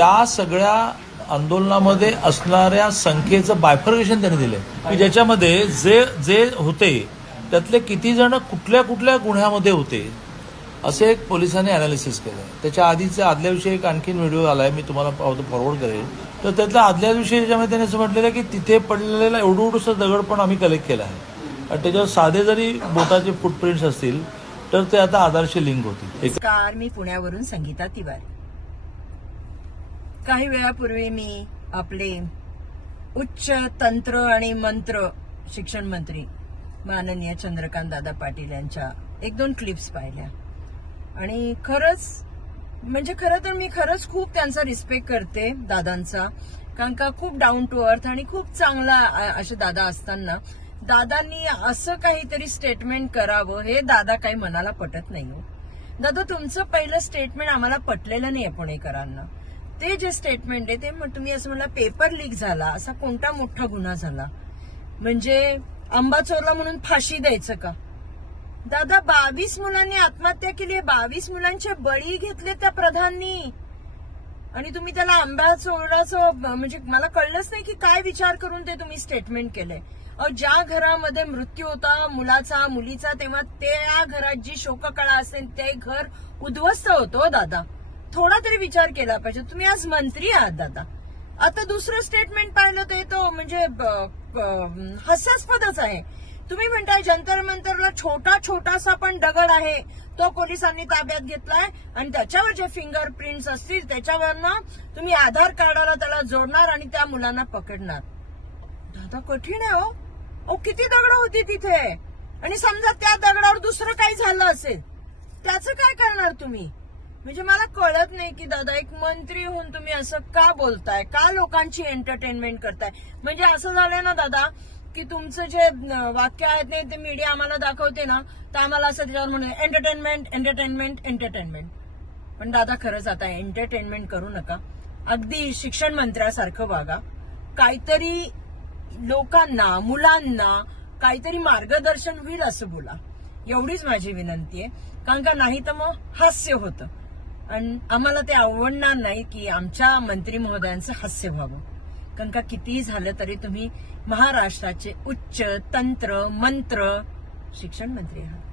त्या सगळ्या आंदोलनामध्ये असणाऱ्या संख्येचं बायफर्गेशन त्यांनी दिले की ज्याच्यामध्ये जे जे होते त्यातले किती जण कुठल्या कुठल्या गुन्ह्यामध्ये होते असे एक पोलिसांनी अनालिसिस केलं. त्याच्या आदल्या दिवशी एक आणखीन व्हिडिओ आलाय, मी तुम्हाला फॉरवर्ड करेल. तर त्यातल्या आदल्या दिवशी याच्यामध्ये त्यांनी असं म्हटलेलं आहे की तिथे पडलेला एवढूसा दगड पण आम्ही कलेक्ट केला आहे आणि त्याच्यावर साधे जरी बोटाचे फुटप्रिंट्स असतील तर ते आता आधारशी लिंक होतील. नमस्कार, मी पुण्यावरून संगीता तिवारी. काही वेळापूर्वी मी आपले उच्च तंत्र आणि मंत्र शिक्षण मंत्री माननीय चंद्रकांत दादा पाटील यांच्या 1-2 क्लिप्स पाहिल्या आणि खरं तर मी खूप त्यांचा रिस्पेक्ट करते दादांचा, कारण का खूप डाऊन टू अर्थ आणि खूप चांगला असे दादा असताना दादांनी असं काहीतरी स्टेटमेंट करावं हे दादा काही मनाला पटत नाही हो. दादा, तुमचं पहिलं स्टेटमेंट आम्हाला पटलेलं नाहीये पुणेकरांना. ते जे स्टेटमेंट आहे ते तुम्ही असं म्हणला पेपर लीक झाला, असा कोणता मोठा गुन्हा झाला म्हणजे आंबा चोरला म्हणून फाशी द्यायचं का? दादा, 22 मुलांनी आत्महत्या केली, 22 मुलांचे बळी घेतले त्या प्रधाननी, आणि तुम्ही त्याला आंबा चोरल्याचं म्हणजे मला कळलंच नाही की काय विचार करून ते तुम्ही स्टेटमेंट केलंय. ज्या घरामध्ये मृत्यू होता मुलाचा मुलीचा, तेव्हा त्या घरात जी शोककळा असेल ते घर उद्ध्वस्त होतो. दादा, थोडा तरी विचार केला पाहिजे. तुम्ही आज मंत्री आहात दादा. आता दुसरं स्टेटमेंट पाहिलं तर तो म्हणजे हास्यास्पदच आहे. तुम्ही म्हणताय जंतर मंतरला छोटासा पण दगड आहे तो पोलिसांनी ताब्यात घेतलाय आणि त्याच्यावर जे फिंगरप्रिंट्स असतील त्याच्यावरनं तुम्ही आधार कार्डाला त्याला जोडणार आणि त्या मुलांना पकडणार. दादा, कठीण आहे हो. किती दगड होती तिथे, आणि समजा त्या दगडावर दुसरं काही झालं असेल त्याचं काय करणार तुम्ही? म्हणजे मला कळत नाही की दादा, एक मंत्री होऊन तुम्ही असं का बोलताय, का लोकांची एंटरटेनमेंट करताय? म्हणजे असं झालंय ना दादा की तुमचं जे वाक्य आहेत ते मीडिया आम्हाला दाखवते ना, तर आम्हाला असं त्याच्यावर म्हणून एंटरटेनमेंट. पण दादा, खरंच आता एंटरटेनमेंट करू नका. अगदी शिक्षण मंत्र्यासारखं वागा. काहीतरी लोकांना, मुलांना काहीतरी मार्गदर्शन होईल असं बोला, एवढीच माझी विनंती आहे. कारण का नाही तर मग हास्य होतं आणि आम्हाला ते आवडणार नाही की आमच्या मंत्री महोदयांचं हास्य व्हावं. कारण का कितीही झालं तरी तुम्ही महाराष्ट्राचे उच्च तंत्र मंत्र शिक्षण मंत्री आहात.